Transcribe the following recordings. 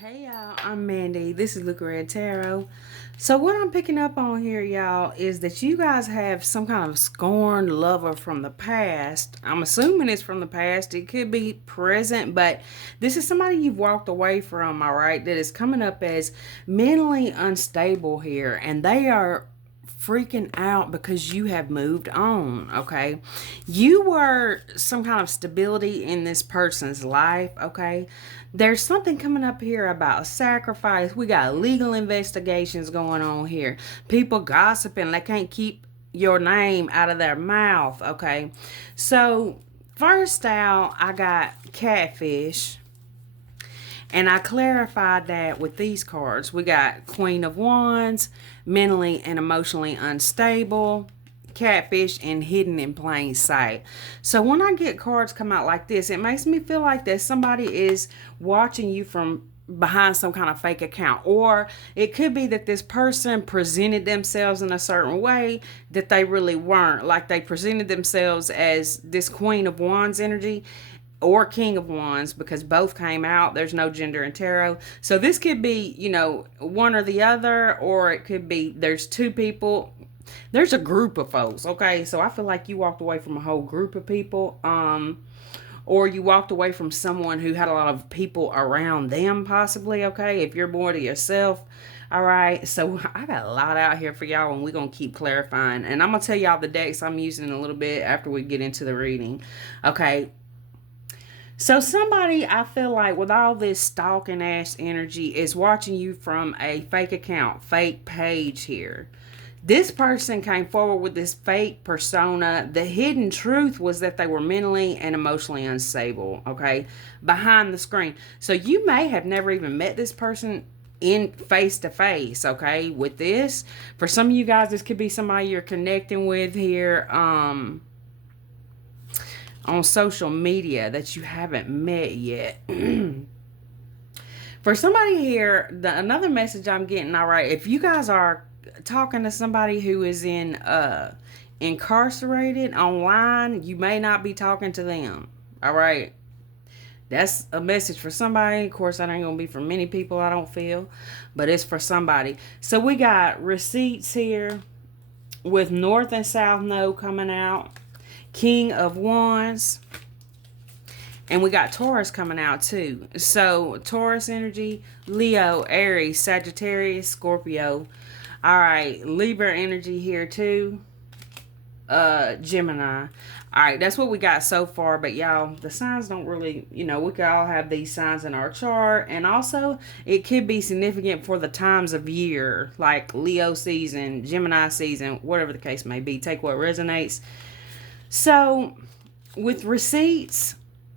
Hey y'all, I'm Mandy. This is Luca Red Tarot. So what I'm picking up on here, y'all, is that you guys have some kind of scorned lover from the past. I'm assuming it's from the past. It could be present, but this is somebody you've walked away from, all right, that is coming up as mentally unstable here, and they are freaking out because you have moved on, okay? You were some kind of stability in this person's life, okay? There's something coming up here about sacrifice. We got legal investigations going on here. People gossiping. They can't keep your name out of their mouth, okay? So, first out, I got catfish. And I clarified that with these cards. We got Queen of Wands, mentally and emotionally unstable, catfish, and hidden in plain sight. So when I get cards come out like this, it makes me feel like that somebody is watching you from behind some kind of fake account, or it could be that this person presented themselves in a certain way that they really weren't. Like they presented themselves as this Queen of Wands energy or King of Wands, because both came out. There's no gender in tarot. So this could be, one or the other, or it could be there's two people. There's a group of folks, okay? So I feel like you walked away from a whole group of people. Or you walked away from someone who had a lot of people around them, possibly, okay? If you're more to yourself. All right, so I got a lot out here for y'all, and we're going to keep clarifying. And I'm going to tell y'all the decks I'm using in a little bit after we get into the reading. Okay, so somebody, I feel like, with all this stalking ass energy is watching you from a fake account, fake page here. This person came forward with this fake persona. The hidden truth was that they were mentally and emotionally unstable, okay, behind the screen. So you may have never even met this person in face to face, okay, with this. For some of you guys, this could be somebody you're connecting with here, on social media that you haven't met yet. For somebody here, another message I'm getting, all right, if you guys are talking to somebody who is incarcerated online, you may not be talking to them, all right? That's a message for somebody. Of course, that ain't gonna be for many people, I don't feel, but it's for somebody. So we got receipts here with North and South Node coming out, King of Wands, and we got Taurus coming out too. So Taurus energy, Leo, Aries, Sagittarius, Scorpio. All right, Libra energy here too. Gemini. All right, that's what we got so far. But y'all, the signs don't really, we could all have these signs in our chart, and also it could be significant for the times of year, like Leo season, Gemini season, whatever the case may be. Take what resonates. So, with receipts,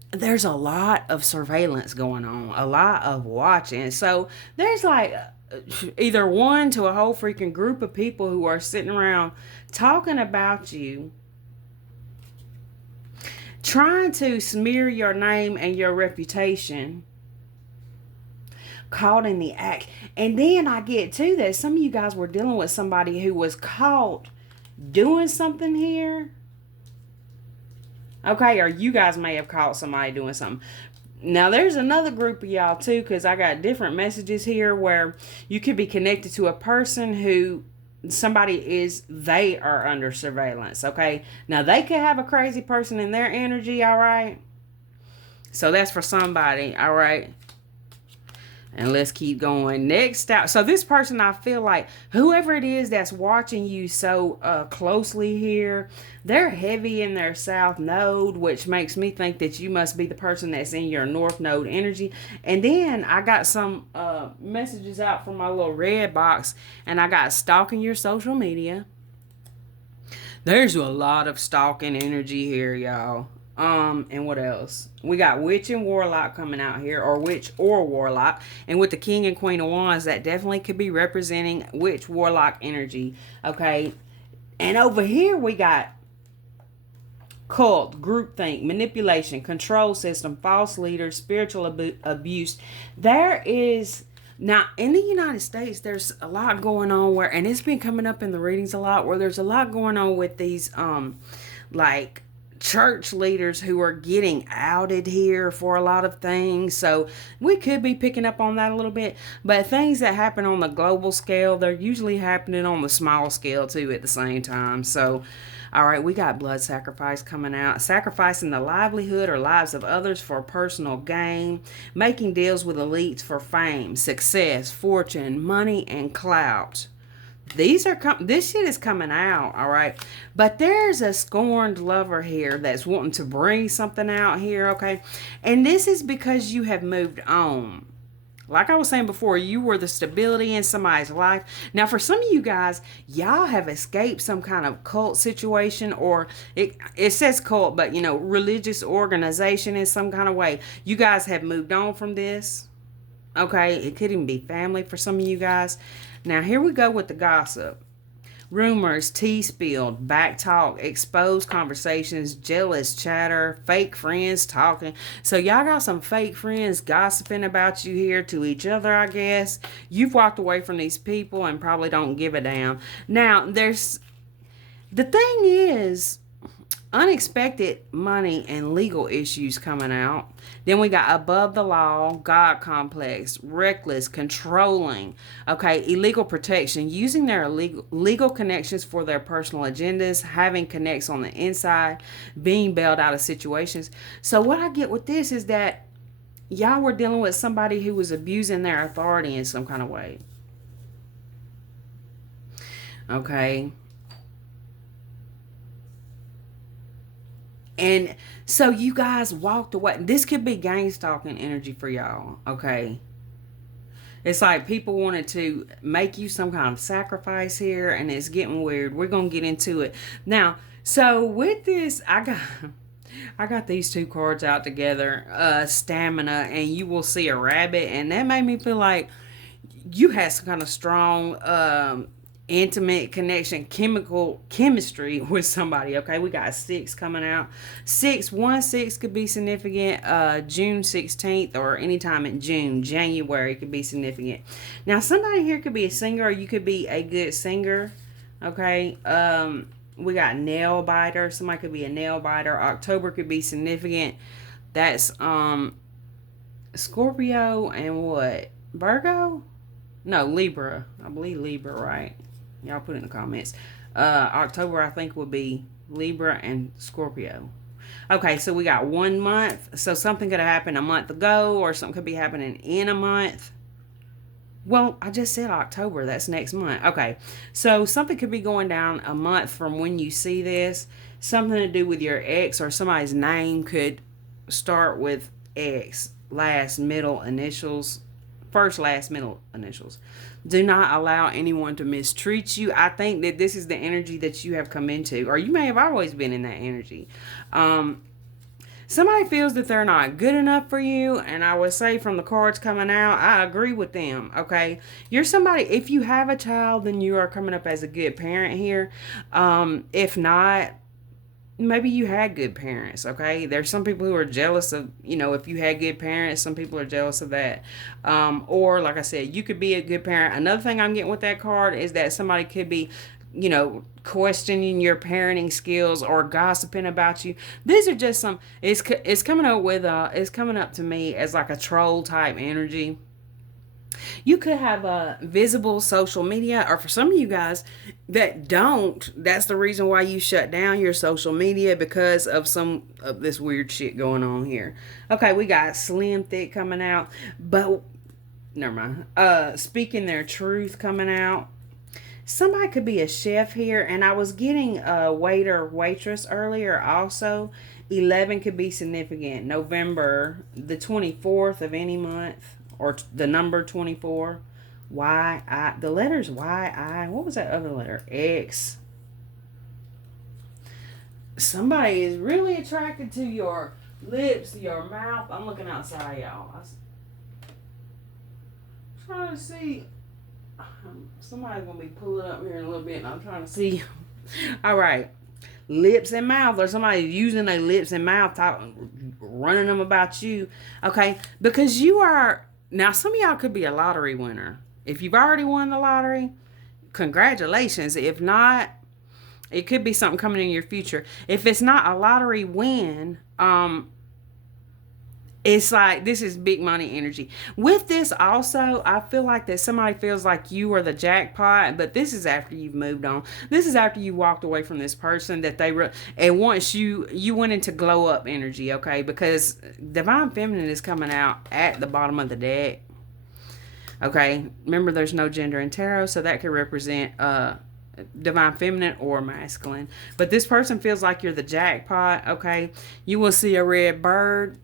there's a lot of surveillance going on, a lot of watching. So, there's like either one to a whole freaking group of people who are sitting around talking about you, trying to smear your name and your reputation, caught in the act. And then I get to that some of you guys were dealing with somebody who was caught doing something here. Okay, or you guys may have caught somebody doing something. Now, there's another group of y'all, too, because I got different messages here where you could be connected to a person who they are under surveillance, okay? Now, they could have a crazy person in their energy, all right? So, that's for somebody, all right? And let's keep going. Next out. So this person, I feel like whoever it is that's watching you so closely here, they're heavy in their South Node, which makes me think that you must be the person that's in your North Node energy. And then I got some messages out from my little red box, and I got stalking your social media. There's a lot of stalking energy here, y'all. And what else? We got Witch and Warlock coming out here, or Witch or Warlock. And with the King and Queen of Wands, that definitely could be representing Witch, Warlock energy. Okay. And over here we got cult, groupthink, manipulation, control system, false leaders, spiritual abuse. There is... Now, in the United States, there's a lot going on where, and it's been coming up in the readings a lot, where there's a lot going on with these, like, church leaders who are getting outed here for a lot of things. So we could be picking up on that a little bit. But things that happen on the global scale, they're usually happening on the small scale too at the same time. So, all right, we got blood sacrifice coming out. Sacrificing the livelihood or lives of others for personal gain. Making deals with elites for fame, success, fortune, money, and clout. This shit is coming out, all right? But there's a scorned lover here that's wanting to bring something out here, okay? And this is because you have moved on. Like I was saying before, you were the stability in somebody's life. Now, for some of you guys, y'all have escaped some kind of cult situation, or it says cult, but religious organization in some kind of way. You guys have moved on from this. Okay, it could even be family for some of you guys. Now, here we go with the gossip. Rumors, tea spilled, back talk, exposed conversations, jealous chatter, fake friends talking. So y'all got some fake friends gossiping about you here to each other, I guess. You've walked away from these people and probably don't give a damn. Now, the thing is, unexpected money and legal issues coming out. Then we got above the law, God complex, reckless, controlling, okay, illegal protection, using their legal connections for their personal agendas, having connects on the inside, being bailed out of situations. So what I get with this is that y'all were dealing with somebody who was abusing their authority in some kind of way. Okay. And so you guys walked away. This could be gang stalking energy for y'all, okay? It's like people wanted to make you some kind of sacrifice here, and it's getting weird. We're going to get into it. Now, so with this, I got these two cards out together, stamina, and you will see a rabbit, and that made me feel like you had some kind of strong intimate connection, chemistry with somebody. Okay, we got 6 coming out. 6 could be significant. June 16th or anytime in January could be significant. Now, somebody here could be a singer, or you could be a good singer. Okay, we got nail biter. Somebody could be a nail biter. October could be significant. That's Scorpio and what? Virgo? No, Libra. I believe Libra, right? Y'all put it in the comments. October, I think, will be Libra and Scorpio. Okay, so we got 1 month. So something could have happened a month ago, or something could be happening in a month. Well, I just said October. That's next month. Okay, so something could be going down a month from when you see this. Something to do with your ex, or somebody's name could start with X. Last, middle initials. First, last, middle initials. Do not allow anyone to mistreat you. I think that this is the energy that you have come into, or you may have always been in that energy. Somebody feels that they're not good enough for you, and I would say from the cards coming out, I agree with them, okay? You're somebody, if you have a child, then you are coming up as a good parent here. If not, maybe you had good parents, okay? There's some people who are jealous of, if you had good parents, some people are jealous of that. Or, like I said, you could be a good parent. Another thing I'm getting with that card is that somebody could be, questioning your parenting skills or gossiping about you. These are just some, it's coming up to me as like a troll type energy. You could have a visible social media, or for some of you guys that don't, that's the reason why you shut down your social media, because of some of this weird shit going on here. Okay, we got slim thick coming out, but never mind. Speaking their truth coming out. Somebody could be a chef here, and I was getting a waiter, waitress earlier also. 11 could be significant. November the 24th of any month, or the number 24. The letters Y-I. What was that other letter? X. Somebody is really attracted to your lips, your mouth. I'm looking outside, y'all. I'm trying to see. Somebody's going to be pulling up here in a little bit, and I'm trying to see. All right. Lips and mouth, or somebody using their lips and mouth, running them about you. Okay? Because you are... Now, some of y'all could be a lottery winner. If you've already won the lottery, congratulations. If not, It could be something coming in your future. If it's not a lottery win, it's like this is big money energy. With this also, I feel like that somebody feels like you are the jackpot, but this is after you've moved on. This is after you walked away from this person that and once you went into glow up energy, okay? Because divine feminine is coming out at the bottom of the deck. Okay, remember there's no gender in tarot, so that could represent divine feminine or masculine. But this person feels like you're the jackpot, okay? You will see a red bird.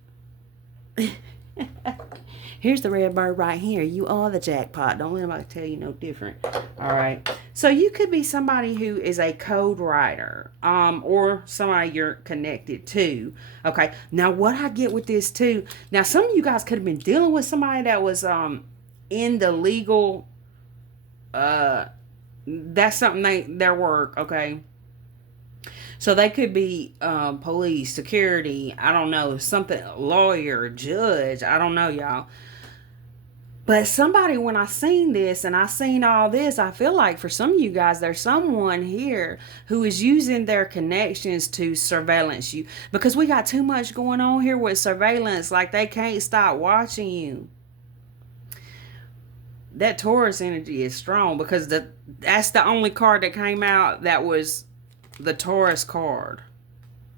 Here's the red bird right here. You are the jackpot. Don't let anybody tell you no different. All right. So you could be somebody who is a code writer, or somebody you're connected to. Okay. Now, what I get with this too. Now, some of you guys could have been dealing with somebody that was in the legal. That's something their work. Okay. So they could be police, security, I don't know, something, lawyer, judge, I don't know, y'all. But somebody, when I seen this and I seen all this, I feel like for some of you guys, there's someone here who is using their connections to surveillance you. Because we got too much going on here with surveillance, like they can't stop watching you. That Taurus energy is strong because that's the only card that came out that was the Taurus card.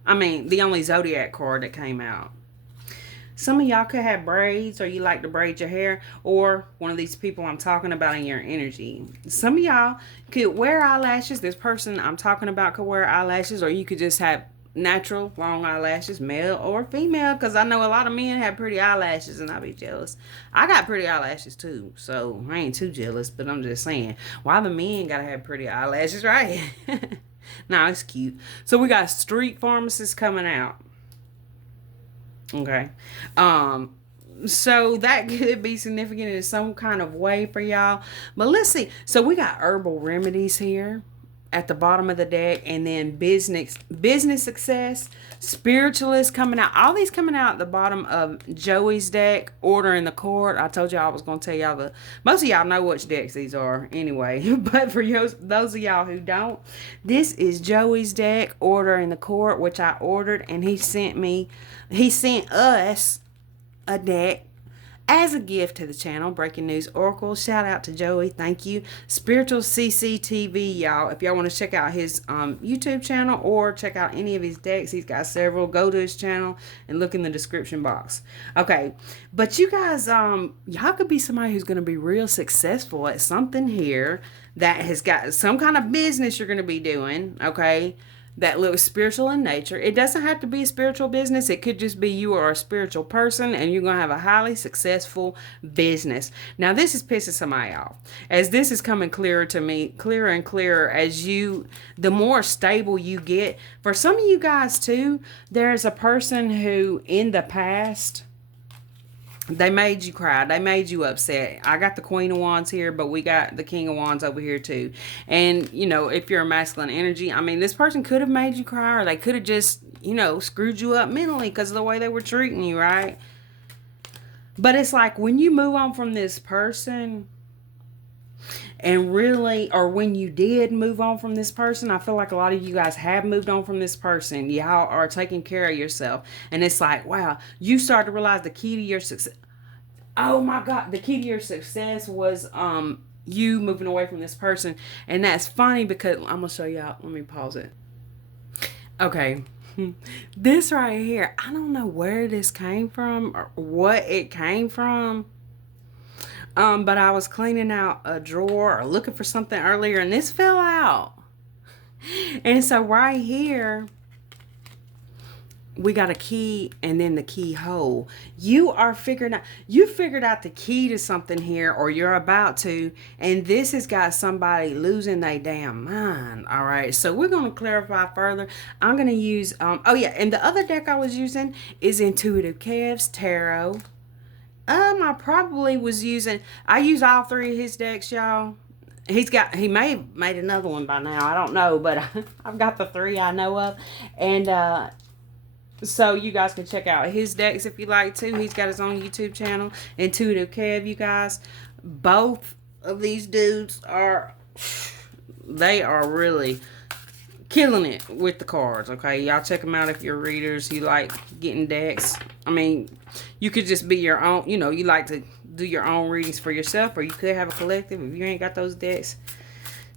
I mean, the only zodiac card that came out. Some of y'all could have braids, or you like to braid your hair, or one of these people I'm talking about in your energy. Some of y'all could wear eyelashes. This person I'm talking about could wear eyelashes, or you could just have natural long eyelashes, male or female, because I know a lot of men have pretty eyelashes and I'll be jealous. I got pretty eyelashes too, so I ain't too jealous, but I'm just saying, why the men gotta have pretty eyelashes, right? No, it's cute. So we got street pharmacists coming out. Okay. So that could be significant in some kind of way for y'all. But let's see. So we got herbal remedies here at the bottom of the deck, and then business success, spiritualist coming out. All these coming out at the bottom of Joey's deck, order in the court. I told y'all I was going to tell y'all most of y'all know which decks these are anyway, but for those of y'all who don't, this is Joey's deck, order in the court, which I ordered, and he sent us a deck as a gift to the channel. Breaking News Oracle. Shout out to Joey. Thank you. Spiritual CCTV, y'all. If y'all want to check out his YouTube channel or check out any of his decks, he's got several. Go to his channel and look in the description box. Okay. But you guys, y'all could be somebody who's going to be real successful at something here that has got some kind of business you're going to be doing. Okay. That looks spiritual in nature. It doesn't have to be a spiritual business. It could just be you are a spiritual person and you're going to have a highly successful business. Now, this is pissing somebody off. As this is coming clearer to me, clearer and clearer as the more stable you get. For some of you guys too, there's a person who in the past, they made you cry. They made you upset. I got the Queen of Wands here, but we got the King of Wands over here too. And, if you're a masculine energy, I mean, this person could have made you cry, or they could have just, screwed you up mentally because of the way they were treating you, right? But it's like when you move on from this person, and really, or when you did move on from this person, I feel like a lot of you guys have moved on from this person. Y'all are taking care of yourself. And it's like, wow, you start to realize the key to your success. Oh my God, the key to your success was you moving away from this person. And that's funny because I'm going to show y'all. Let me pause it. Okay. This right here, I don't know where this came from or what it came from. But I was cleaning out a drawer or looking for something earlier and this fell out. And so right here, we got a key and then the keyhole. You figured out the key to something here, or you're about to, and this has got somebody losing their damn mind. All right. So we're going to clarify further. I'm going to use, and the other deck I was using is Intuitive Kev's Tarot. I use all three of his decks, y'all. He may have made another one by now. I don't know, but I've got the three I know of. And, so you guys can check out his decks if you like to. He's got his own YouTube channel, Intuitive Kev, you guys. Both of these dudes they are really killing it with the cards, okay? Y'all check them out if you're readers. You like getting decks. I mean, you could just be your own, you know, you like to do your own readings for yourself, or you could have a collective if you ain't got those decks.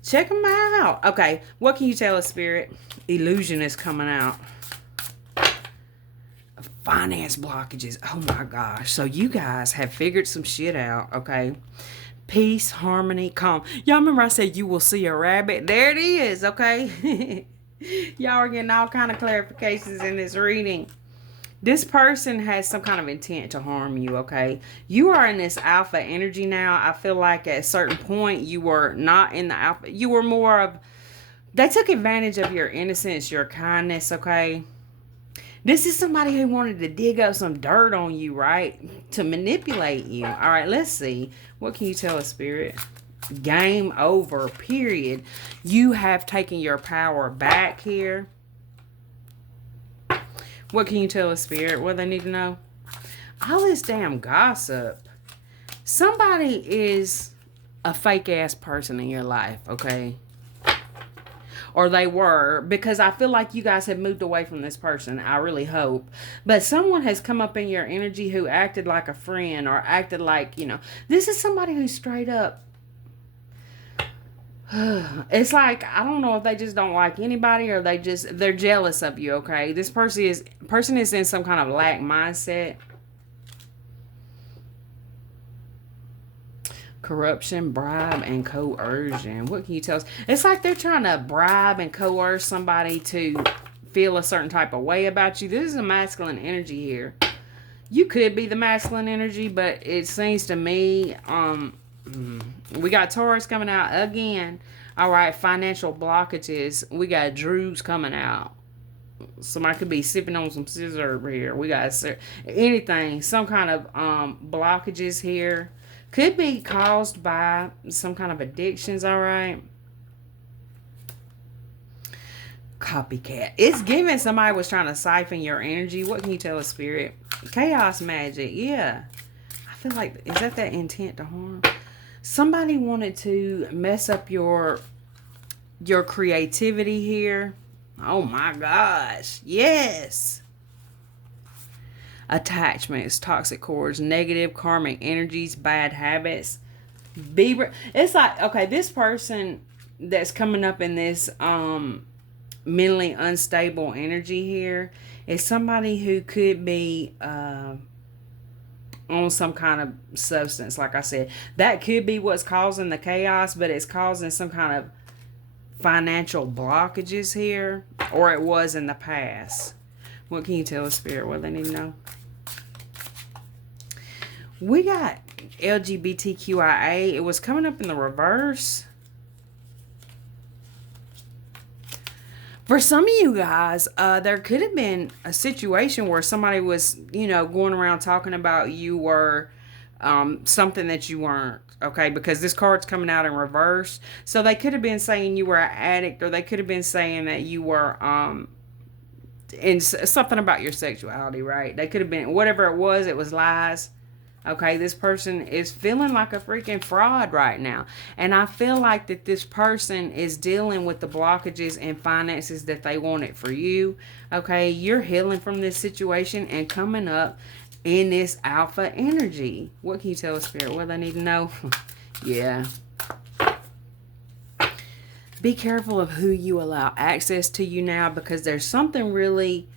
Check them out. Okay, what can you tell us, Spirit? Illusion is coming out. Finance blockages. Oh my gosh. So you guys have figured some shit out, okay? Peace, harmony, calm. Y'all remember I said you will see a rabbit? There it is, okay? Y'all are getting all kind of clarifications in this reading. This person has some kind of intent to harm you, okay? You are in this alpha energy now. I feel like at a certain point you were not in the alpha. You were more of... They took advantage of your innocence, your kindness, okay? This is somebody who wanted to dig up some dirt on you, right? To manipulate you. All right, let's see. What can you tell us, Spirit? Game over, period. You have taken your power back here. What can you tell us, Spirit? What they need to know? All this damn gossip. Somebody is a fake-ass person in your life, okay? Or they were, because I feel like you guys have moved away from this person. I really hope. But someone has come up in your energy who acted like a friend or acted like, you know, this is somebody who's straight up. It's like, I don't know if they just don't like anybody or they're jealous of you, okay? This person is in some kind of lack mindset. Corruption, bribe, and coercion. What can you tell us? It's like they're trying to bribe and coerce somebody to feel a certain type of way about you. This is a masculine energy here. You could be the masculine energy, but it seems to me, we got Taurus coming out again. All right, financial blockages. We got Drews coming out. Somebody could be sipping on some scissor here. We got anything, some kind of blockages here. Could be caused by some kind of addictions, all right? Copycat. It's given somebody was trying to siphon your energy. What can you tell us, Spirit? Chaos magic, yeah. I feel like, is that intent to harm? Somebody wanted to mess up your creativity here. Oh my gosh, yes. Attachments, toxic cords, negative karmic energies, bad habits. It's like, okay, this person that's coming up in this mentally unstable energy here is somebody who could be on some kind of substance. Like I said, that could be what's causing the chaos, but it's causing some kind of financial blockages here, or it was in the past. What can you tell us, Spirit? What they need to know? We got LGBTQIA. It was coming up in the reverse. For some of you guys, there could have been a situation where somebody was, you know, going around talking about you were something that you weren't. Okay, because this card's coming out in reverse. So they could have been saying you were an addict, or they could have been saying that you were in something about your sexuality, right? They could have been, whatever it was lies. Okay, this person is feeling like a freaking fraud right now. And I feel like that this person is dealing with the blockages and finances that they wanted for you. Okay, you're healing from this situation and coming up in this alpha energy. What can you tell us, Spirit? What do they need to know? Yeah. Be careful of who you allow access to you now, because there's something really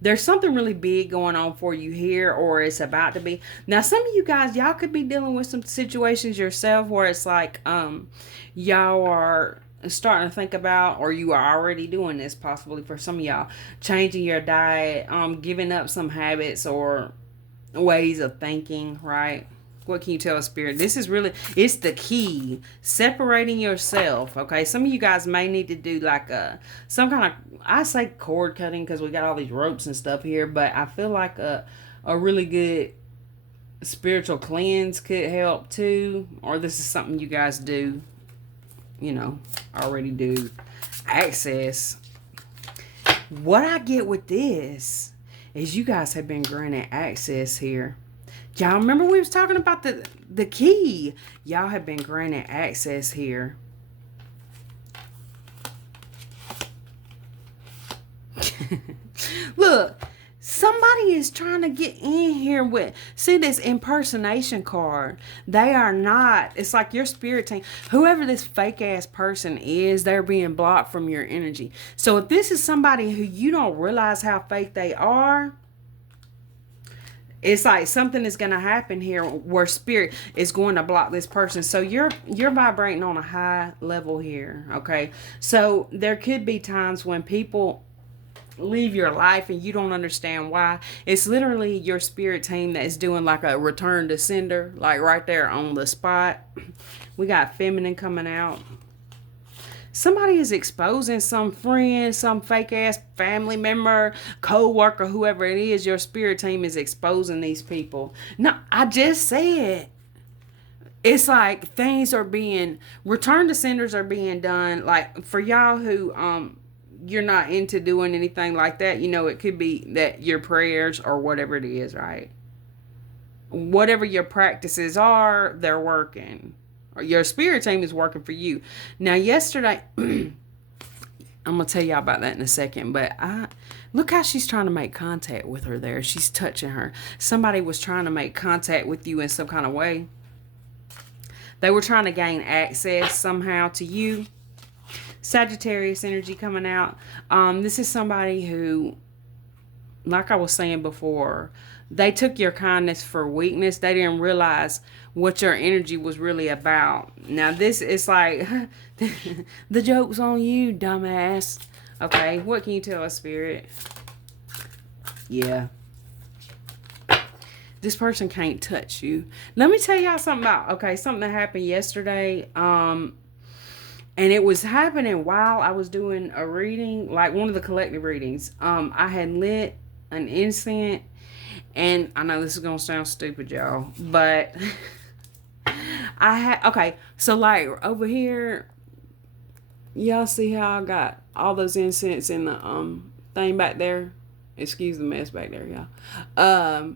big going on for you here, or it's about to be. Now, some of you guys, y'all could be dealing with some situations yourself where it's like y'all are starting to think about, or you are already doing this possibly for some of y'all, changing your diet, giving up some habits or ways of thinking, right? What can you tell us, Spirit? This is really, it's the key. Separating yourself, okay? Some of you guys may need to do like some kind of, I say cord cutting because we got all these ropes and stuff here, but I feel like a really good spiritual cleanse could help too. Or this is something you guys do, you know, already do. Access. What I get with this is you guys have been granted access here. Y'all remember we was talking about the key. Y'all have been granted access here. Look, somebody is trying to get in here with, see this impersonation card. They are not, it's like your spirit team, whoever this fake ass person is, they're being blocked from your energy. So if this is somebody who you don't realize how fake they are, it's like something is going to happen here where spirit is going to block this person. So you're vibrating on a high level here, okay? So there could be times when people leave your life and you don't understand why. It's literally your spirit team that is doing like a return to sender, like right there on the spot. We got feminine coming out. Somebody is exposing some friend, some fake ass family member, co-worker, whoever it is. Your spirit team is exposing these people. No, I just said it's like things are being, return to senders are being done. Like for y'all who you're not into doing anything like that, you know, it could be that your prayers or whatever it is, right? Whatever your practices are, they're working. Or your spirit team is working for you. Now, yesterday, I'm going to tell y'all about that in a second, but look how she's trying to make contact with her there. She's touching her. Somebody was trying to make contact with you in some kind of way. They were trying to gain access somehow to you. Sagittarius energy coming out. This is somebody who, like I was saying before, they took your kindness for weakness. They didn't realize what your energy was really about. Now this is like, the joke's on you, dumbass. Okay, what can you tell us, Spirit? Yeah. This person can't touch you. Let me tell y'all something about, okay, something that happened yesterday. And it was happening while I was doing a reading, like one of the collective readings. I had lit an incense, and I know this is going to sound stupid, y'all, but okay, so like over here, y'all see how I got all those incense in the thing back there? Excuse the mess back there, y'all.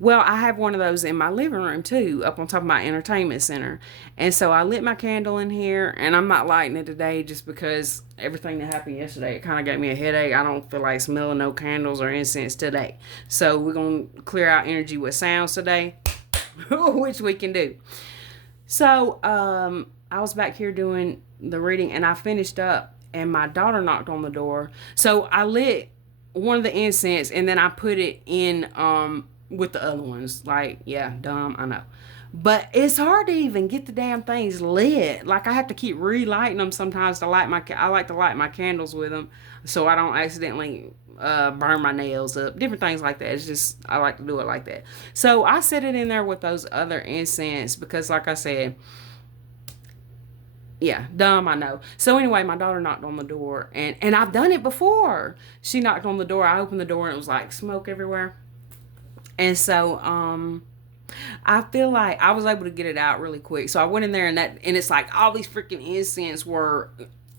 Well, I have one of those in my living room too, up on top of my entertainment center. And so I lit my candle in here, and I'm not lighting it today just because everything that happened yesterday, it kind of gave me a headache. I don't feel like smelling no candles or incense today. So we're going to clear out energy with sounds today, which we can do. So I was back here doing the reading, and I finished up, and my daughter knocked on the door. So I lit one of the incense, and then I put it in with the other ones. Like, yeah, dumb, I know. But it's hard to even get the damn things lit. Like, I have to keep relighting them sometimes to light I like to light my candles with them so I don't accidentally burn my nails up. Different things like that. It's just, I like to do it like that. So I set it in there with those other incense because, like I said, yeah, dumb, I know. So anyway, my daughter knocked on the door, and I've done it before. She knocked on the door. I opened the door, and it was like smoke everywhere. And so I feel like I was able to get it out really quick. So I went in there, and it's like all these freaking incense were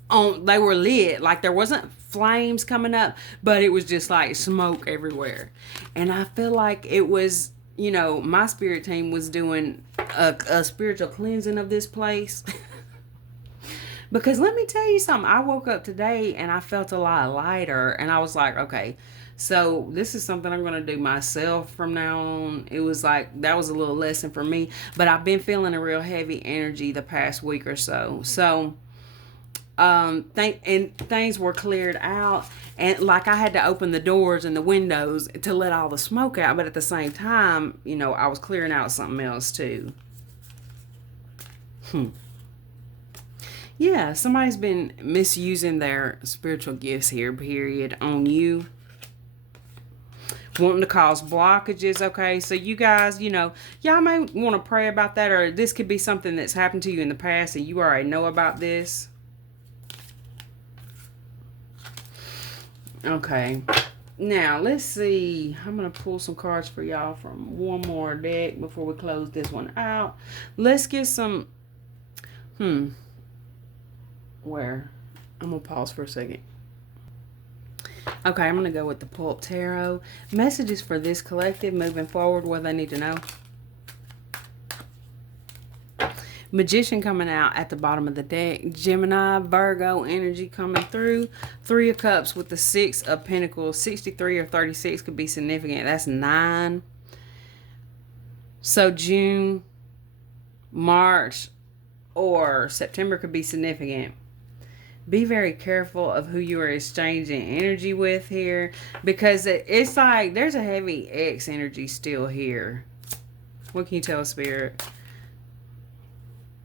on, they were lit. Like there wasn't flames coming up, but it was just like smoke everywhere. And I feel like it was, you know, my spirit team was doing a spiritual cleansing of this place. Because let me tell you something, I woke up today and I felt a lot lighter, and I was like, okay, so this is something I'm going to do myself from now on. It was like, that was a little lesson for me, but I've been feeling a real heavy energy the past week or so. So, things were cleared out, and like I had to open the doors and the windows to let all the smoke out, but at the same time, you know, I was clearing out something else too. Yeah, somebody's been misusing their spiritual gifts here, period, on you. Wanting to cause blockages, okay? So you guys, you know, y'all may want to pray about that, or this could be something that's happened to you in the past and you already know about this. Okay. Now, let's see. I'm going to pull some cards for y'all from one more deck before we close this one out. Let's get some... Where? I'm going to pause for a second. Okay, I'm going to go with the Pulp Tarot. Messages for this collective moving forward, what they need to know. Magician coming out at the bottom of the deck. Gemini, Virgo energy coming through. Three of Cups with the Six of Pentacles. 63 or 36 could be significant. That's 9. So June, March, or September could be significant. Be very careful of who you are exchanging energy with here, because it's like there's a heavy X energy still here. What can you tell, Spirit?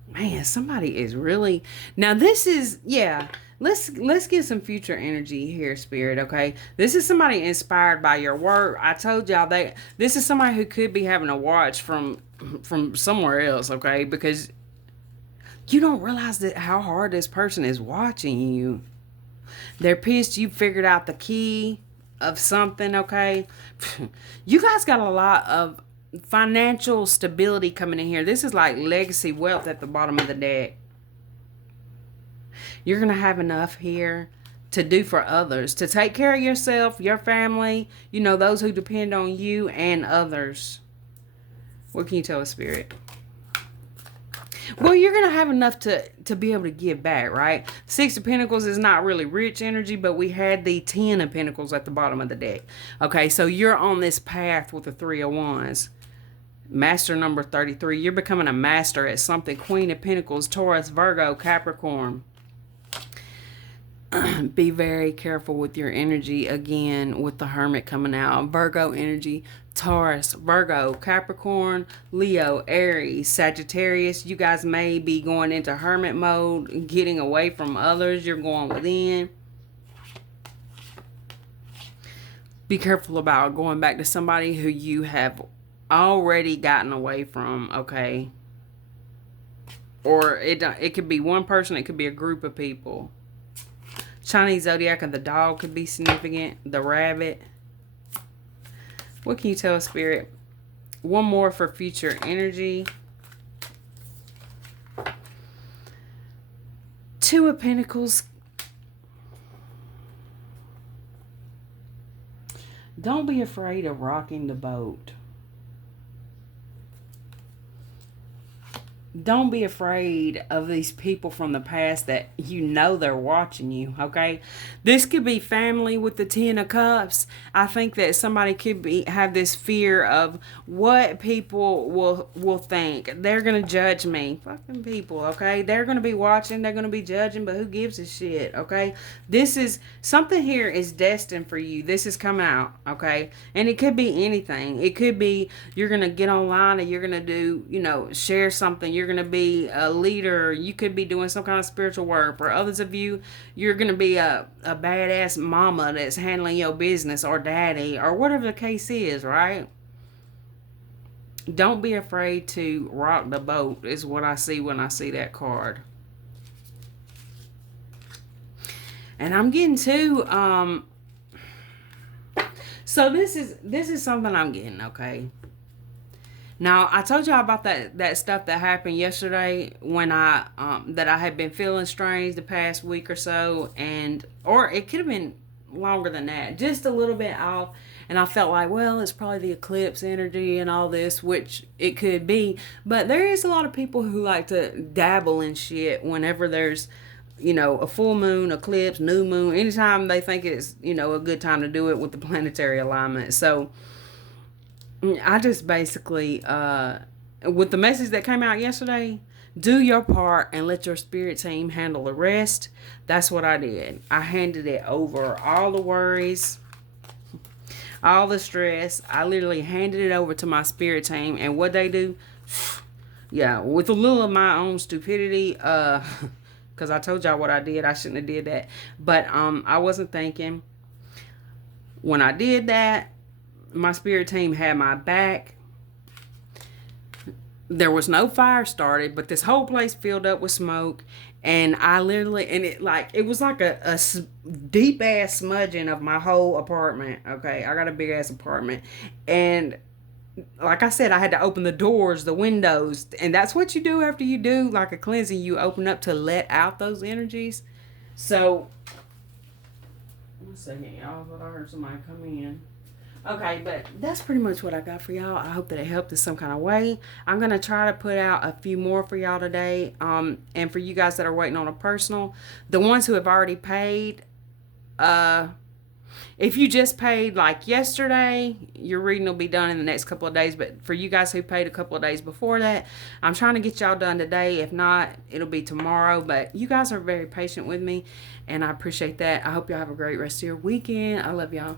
Man, somebody is really... Now this is, yeah, let's get some future energy here, Spirit, okay? This is somebody inspired by your work. I told y'all that this is somebody who could be having a watch from somewhere else, okay? Because you don't realize that how hard this person is watching you. They're pissed you figured out the key of something, okay? You guys got a lot of financial stability coming in here. This is like legacy wealth at the bottom of the deck. You're going to have enough here to do for others, to take care of yourself, your family, you know, those who depend on you and others. What can you tell us, Spirit? Well, you're going to have enough to be able to give back, right? Six of Pentacles is not really rich energy, but we had the 10 of Pentacles at the bottom of the deck. Okay, so you're on this path with the Three of Wands. Master number 33. You're becoming a master at something. Queen of Pentacles, Taurus, Virgo, Capricorn. Be very careful with your energy again with the Hermit coming out. Virgo energy, Taurus, Virgo, Capricorn, Leo, Aries, Sagittarius. You guys may be going into Hermit mode, getting away from others. You're going within. Be careful about going back to somebody who you have already gotten away from, okay? Or it could be one person, it could be a group of people. Chinese zodiac of the dog could be significant. The rabbit. What can you tell us, Spirit? One more for future energy. Two of Pentacles. Don't be afraid of rocking the boat. Don't be afraid of these people from the past that you know they're watching you, okay? This could be family with the 10 of Cups. I think that somebody could have this fear of what people will think. They're going to judge me. Fucking people, okay? They're going to be watching. They're going to be judging, but who gives a shit, okay? This is, something here is destined for you. This is coming out, okay? And it could be anything. It could be you're going to get online and you're going to do, you know, share something. You're going to be a leader. You could be doing some kind of spiritual work. For others of you, you're going to be a badass mama that's handling your business, or daddy, or whatever the case is, right? Don't be afraid to rock the boat is what I see when I see that card. And I'm getting to so this is something I'm getting, okay? Now, I told y'all about that stuff that happened yesterday when that I had been feeling strange the past week or so, or it could have been longer than that, just a little bit off, and I felt like, well, it's probably the eclipse energy and all this, which it could be, but there is a lot of people who like to dabble in shit whenever there's, you know, a full moon, eclipse, new moon, anytime they think it's, you know, a good time to do it with the planetary alignment. So I just basically, with the message that came out yesterday, do your part and let your spirit team handle the rest. That's what I did. I handed it over. All the worries, all the stress, I literally handed it over to my spirit team. And what they do, yeah, with a little of my own stupidity, because I told y'all what I did. I shouldn't have did that. But I wasn't thinking. When I did that, my spirit team had my back. There was no fire started, but this whole place filled up with smoke. And I literally, and it was like a deep ass smudging of my whole apartment. Okay, I got a big ass apartment. And like I said, I had to open the doors, the windows. And that's what you do after you do like a cleansing. You open up to let out those energies. So, one second, y'all. I thought I heard somebody come in. Okay, but that's pretty much what I got for y'all. I hope that it helped in some kind of way. I'm gonna try to put out a few more for y'all today. And for you guys that are waiting on a personal, the ones who have already paid, uh, if you just paid like yesterday, your reading will be done in the next couple of days. But for you guys who paid a couple of days before that, I'm trying to get y'all done today. If not, it'll be tomorrow. But you guys are very patient with me, and I appreciate that. I hope y'all have a great rest of your weekend. I love y'all.